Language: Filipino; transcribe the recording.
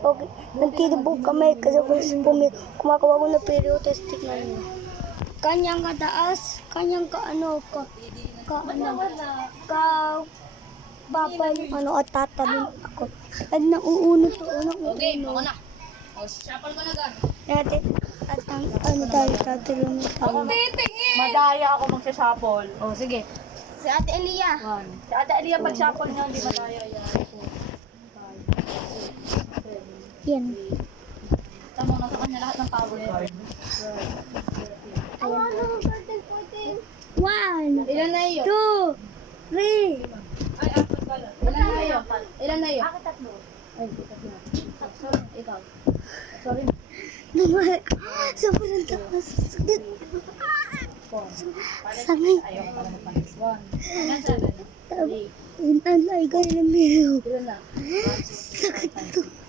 Okay. Nagtitibog kami kasi kumakawa ko na period tignan niyo. Kanyang kataas, kanyang babay at tatalon ako. At nauunod ko Okay, mo na. O, shuffle ko na gan. Dati, at tayo tatalon tayo. Madaya ako magsashuffle. O, sige. Si Ate Elia. Si Ate Elia pag-shuffle niya, hindi madaya yan. Yan. Tama na sa kanya lahat ng power card. One, Ilan na iyo? 2, 3. Ay, apat pala. Ilan na iyo? Ilan na iyo? Ako tatlo. Ay, tatlo. Sorry, ikaw. Sorry. Namahal ko. Sobrang takas. Sakit. Sangay. Ayaw ko pala magpanis. 1. Hanggang 7. 8. Ang alay ka na meron. Ilan na? Sakit to.